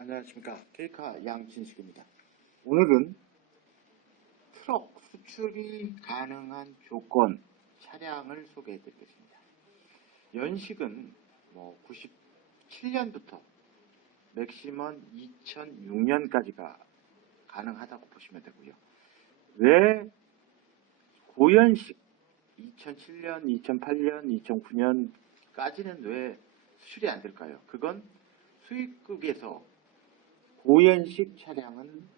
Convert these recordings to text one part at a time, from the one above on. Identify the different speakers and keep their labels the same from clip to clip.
Speaker 1: 안녕하십니까. 케이카 양진식입니다. 오늘은 트럭 수출이 가능한 조건 차량을 소개해 드리겠습니다. 연식은 뭐 97년부터 맥시멈 2006년까지가 가능하다고 보시면 되고요. 왜 고연식 2007년, 2008년, 2009년까지는 왜 수출이 안 될까요? 그건 수입국에서 고연식 차량은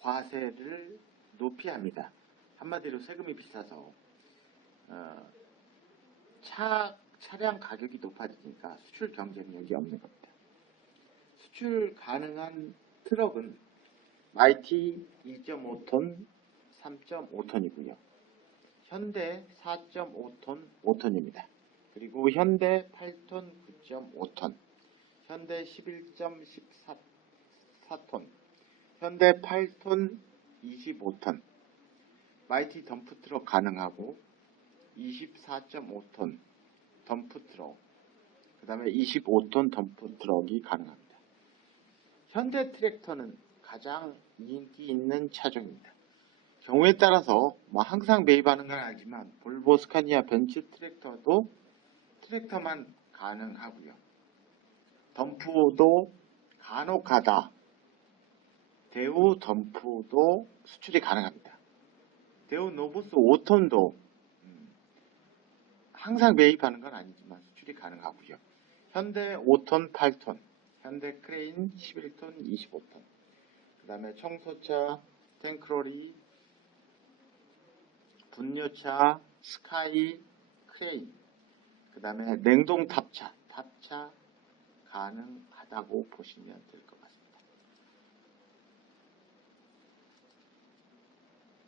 Speaker 1: 과세를 높이 합니다. 한마디로 세금이 비싸서 어, 차 차량 가격이 높아지니까 수출 경쟁력이 없는 겁니다. 수출 가능한 트럭은 마이티 2.5톤, 3.5톤이고요. 현대 4.5톤, 5톤입니다. 그리고 현대 8톤, 9.5톤, 현대 11.14톤, 현대 8톤 25톤, 마이티 덤프트럭 가능하고 24.5톤 덤프트럭, 그 다음에 25톤 덤프트럭이 가능합니다. 현대 트랙터는 가장 인기 있는 차종입니다. 경우에 따라서 뭐 항상 매입하는 건 아니지만 볼보 스카니아 벤츠 트랙터도 트랙터만 가능하고요. 덤프도 간혹가다 대우 덤프도 수출이 가능합니다. 대우 노보스 5톤도 음, 항상 매입하는 건 아니지만 수출이 가능하고요. 현대 5톤, 8톤, 현대 크레인 11톤, 25톤, 그 다음에 청소차, 탱크로리, 분유차, 스카이, 크레인, 그 다음에 냉동 탑차, 탑차 가능하다고 보시면 될 것 같습니다.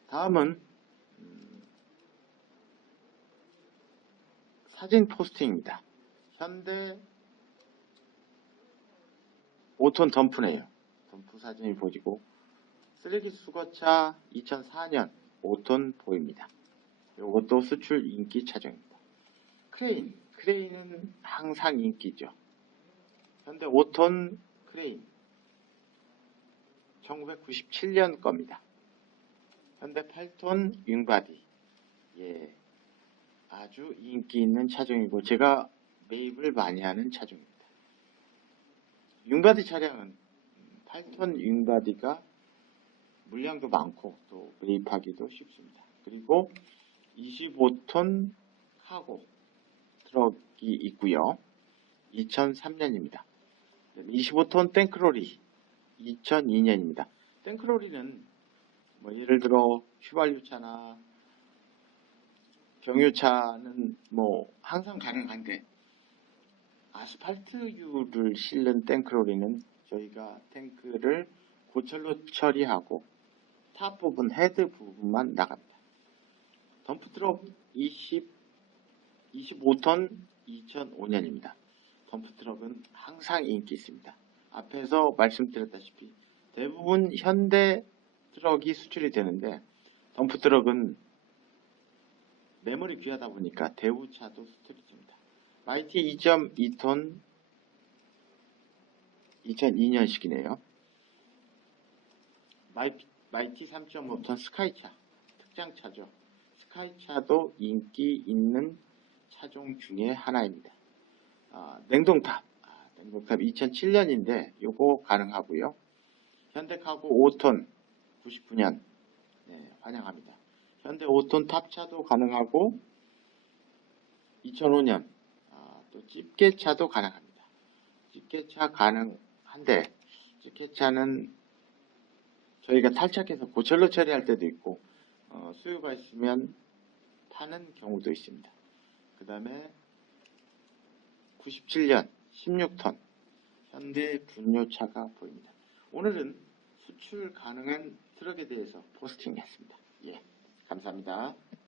Speaker 1: 다음은 음, 사진 포스팅입니다. 현대 5톤 덤프네요. 덤프 사진이 보이고 쓰레기 수거차 2004년 5톤 보입니다. 이것도 수출 인기 차종입니다. 크레인, 크레인은 항상 인기죠. 현대 5톤 크레인 1997년 겁니다. 현대 8톤 윙바디 예, 아주 인기 있는 차종이고 제가 매입을 많이 하는 차종입니다. 윙바디 차량은 8톤 윙바디가 물량도 많고 또 매입하기도 쉽습니다. 그리고 25톤 카고 트럭이 있고요. 2003년입니다. 25톤 땡크로리 2002년입니다. 땡크로리는 뭐 예를 들어 휘발유차나 경유차는 뭐 항상 가능한데 아스팔트유를 실는 땡크로리는 저희가 탱크를 고철로 처리하고 탑 부분, 헤드 부분만 나갑니다. 덤프트럭 20, 25톤 2005년입니다. 덤프트럭은 항상 인기 있습니다. 앞에서 말씀드렸다시피 대부분 현대 트럭이 수출이 되는데 덤프트럭은 매물이 귀하다 보니까 대우차도 수출이 됩니다. 마이티 2.2톤 2002년식이네요. 마이티 3.5톤 스카이차 특장차죠. 스카이차도 인기 있는 차종 중에 하나입니다. 아, 냉동탑 아, 냉동탑 2007년인데 요거 가능하고요. 현대카고 5톤 99년 네, 환영합니다. 현대 5톤 탑차도 가능하고 2005년 아, 또 집게차도 가능합니다. 집게차 가능한데 집게차는 저희가 탈착해서 고철로 처리할 때도 있고 어, 수요가 있으면 파는 경우도 있습니다. 그 다음에 97년 16톤 현대 분유차가 보입니다. 오늘은 수출 가능한 트럭에 대해서 포스팅했습니다. 예, 감사합니다.